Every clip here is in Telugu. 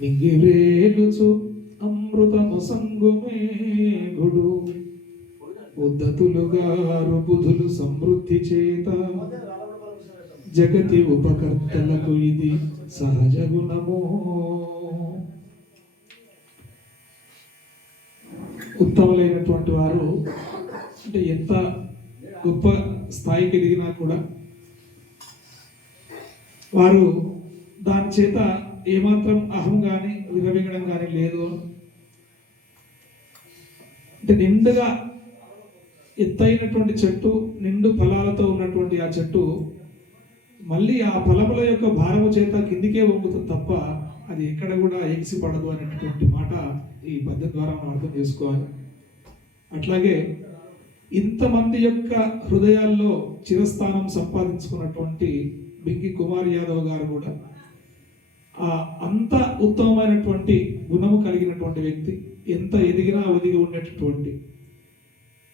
నింగివేలుచు అమృతము సంగుమేగుడు ఉద్దతులుగారు బుధులు సమృద్ధి చేత జగతి ఉపకర్తలకు ఇది సహజ గుణము. ఉత్తములైనటువంటి వారు అంటే ఎంత గొప్ప స్థాయికి ఎదిగినా కూడా వారు దాని చేత ఏమాత్రం అహం కానీ విరవిగడం కానీ లేదు. అంటే నిండుగా ఎత్తైనటువంటి చెట్టు, నిండు ఫలాలతో ఉన్నటువంటి ఆ చెట్టు మళ్ళీ ఆ ఫలముల యొక్క భారము చేత కిందికే వంగుతుంది తప్ప అది ఎక్కడ కూడా ఎగిసి పడదు అనేటటువంటి మాట ఈ పద్యం ద్వారా మనం అర్థం చేసుకోవాలి. అట్లాగే ఇంతమంది యొక్క హృదయాల్లో చిరస్థానం సంపాదించుకున్నటువంటి బింగి కుమార్ యాదవ్ గారు కూడా అంత ఉత్తమమైనటువంటి గుణము కలిగినటువంటి వ్యక్తి, ఎంత ఎదిగినా ఒదిగి ఉండేటటువంటి,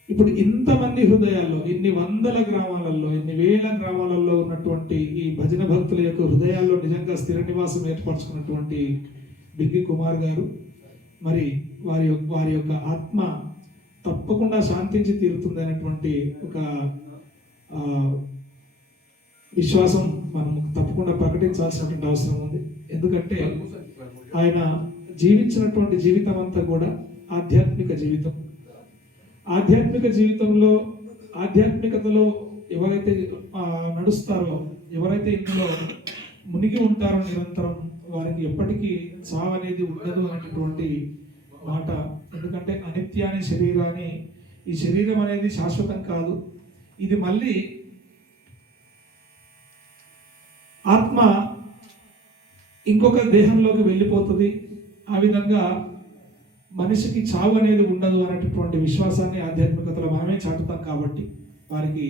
ఇప్పుడు ఇంతమంది హృదయాల్లో, ఇన్ని వందల గ్రామాలలో, ఇన్ని వేల గ్రామాలలో ఉన్నటువంటి ఈ భజన భక్తుల యొక్క హృదయాల్లో నిజంగా స్థిర నివాసం ఏర్పరచుకున్నటువంటి బింగి కుమార్ గారు, మరి వారి యొక్క ఆత్మ తప్పకుండా శాంతించి తీరుతుంది అనేటువంటి ఒక విశ్వాసం మనం తప్పకుండా ప్రకటించాల్సినటువంటి అవసరం ఉంది. ఎందుకంటే ఆయన జీవించినటువంటి జీవితం అంతా కూడా ఆధ్యాత్మిక జీవితం. ఆధ్యాత్మిక జీవితంలో, ఆధ్యాత్మికతలో ఎవరైతే నడుస్తారో, ఎవరైతే ఇందులో మునిగి ఉంటారో నిరంతరం, వారికి ఎప్పటికీ చావు అనేది ఉండదు అనేటటువంటి మాట. ఎందుకంటే అనిత్యాన్ని శరీరాన్ని, ఈ శరీరం అనేది శాశ్వతం కాదు. ఇది మళ్ళీ ఆత్మ ఇంకొక దేహంలోకి వెళ్ళిపోతుంది. ఆ విధంగా మనిషికి చావు అనేది ఉండదు అనేటటువంటి విశ్వాసాన్ని ఆధ్యాత్మికతలో మనమే చాటుతాం. కాబట్టి వారికి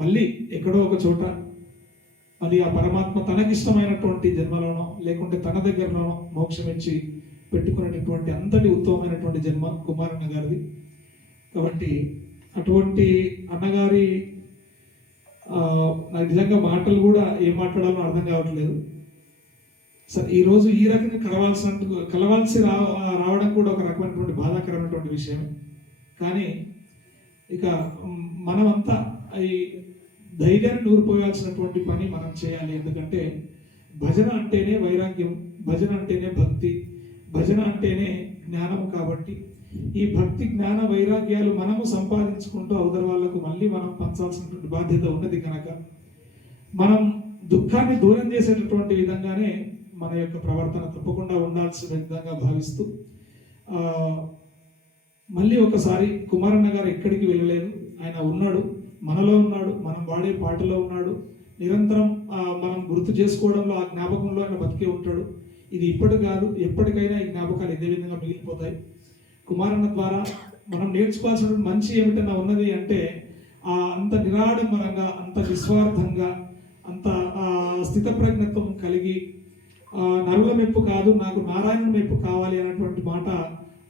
మళ్ళీ ఎక్కడో ఒక చోట మళ్ళీ ఆ పరమాత్మ తనకిష్టమైనటువంటి జన్మలోనో లేకుంటే తన దగ్గరలోనో మోక్షం ఇచ్చి పెట్టుకునేటటువంటి అంతటి ఉత్తమమైనటువంటి జన్మ కుమారన్న గారిది. కాబట్టి అటువంటి అన్నగారి నాకు నిజంగా మాటలు కూడా ఏం మాట్లాడాలో అర్థం కావట్లేదు. సరే, ఈరోజు ఈ రకంగా కలవాల్సి రావడం కూడా ఒక రకమైనటువంటి బాధాకరమైనటువంటి విషయమే. కానీ ఇక మనమంతా ఈ ధైర్యాన్ని నూరిపోయాల్సినటువంటి పని మనం చేయాలి. ఎందుకంటే భజన అంటేనే వైరాగ్యం, భజన అంటేనే భక్తి, భజన అంటేనే జ్ఞానము. కాబట్టి ఈ భక్తి, జ్ఞాన, వైరాగ్యాలు మనము సంపాదించుకుంటూ అవతల వాళ్ళకు మళ్ళీ మనం పంచాల్సినటువంటి బాధ్యత ఉన్నది. కనుక మనం దుఃఖాన్ని దూరం చేసేటటువంటి విధంగానే మన యొక్క ప్రవర్తన తప్పకుండా ఉండాల్సిన విధంగా భావిస్తూ మళ్ళీ ఒకసారి కుమారన్న గారు ఎక్కడికి వెళ్ళలేదు. ఆయన ఉన్నాడు, మనలో ఉన్నాడు, మనం వాడే పాటలో ఉన్నాడు. నిరంతరం మనం గుర్తు చేసుకోవడంలో, ఆ జ్ఞాపకంలో ఆయన బతికే ఉంటాడు. ఇది ఇప్పటి కాదు, ఎప్పటికైనా ఈ జ్ఞాపకాలు ఇదే విధంగా మిగిలిపోతాయి. కుమారన్న ద్వారా మనం నేర్చుకోవాల్సిన మంచి ఏమిటన్నా ఉన్నది అంటే అంత నిరాడంబరంగా, అంత నిస్వార్థంగా, అంత స్థితప్రజ్ఞత్వం కలిగి నరుల మెప్పు కాదు, నాకు నారాయణ మెప్పు కావాలి అనేటువంటి మాట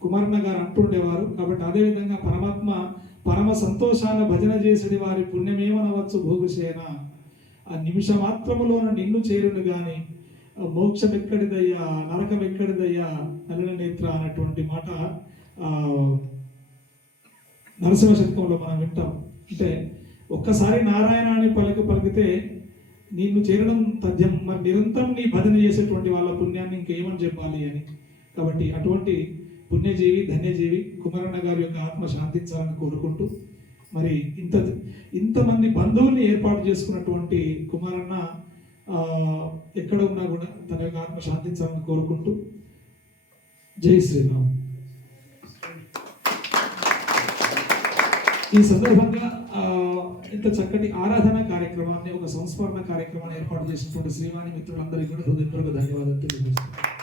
కుమారన్న గారు అంటుండేవారు. కాబట్టి అదేవిధంగా పరమాత్మ పరమ సంతోషాన భజన చేసేది వారి పుణ్యమేమనవచ్చు భోగుసేన, ఆ నిమిష మాత్రములోన నిన్ను చేరును గాని మోక్షం ఎక్కడిదయ్యా, నరకం ఎక్కడిదయ్యా నలిన నేత్ర అన్నటువంటి మాట నరసింహ శతకంలో మనం వింటాం. అంటే ఒక్కసారి నారాయణ అని పలికితే నిన్ను చేరడం తథ్యం, మరి నిరంతరం నీ భజన చేసేటువంటి వాళ్ళ పుణ్యాన్ని ఇంకేమని చెప్పాలి అని. కాబట్టి అటువంటి పుణ్యజీవి, ధన్యజీవి కుమారన్న గారి యొక్క ఆత్మ శాంతించాలని కోరుకుంటూ, మరి ఇంతమంది బంధువుల్ని ఏర్పాటు చేసుకున్నటువంటి కుమారన్న ఎక్కడ ఉన్నా కూడా తన యొక్క ఆత్మ శాంతించాలని కోరుకుంటూ జై శ్రీరామ్. ఈ సందర్భంగా ఇంత చక్కటి ఆరాధన కార్యక్రమాన్ని, ఒక సంస్మరణ కార్యక్రమాన్ని ఏర్పాటు చేసినటువంటి శ్రీవాణి మిత్రులందరికీ కూడా హృదయపూర్వక ధన్యవాదాలు తెలియజేస్తున్నాను.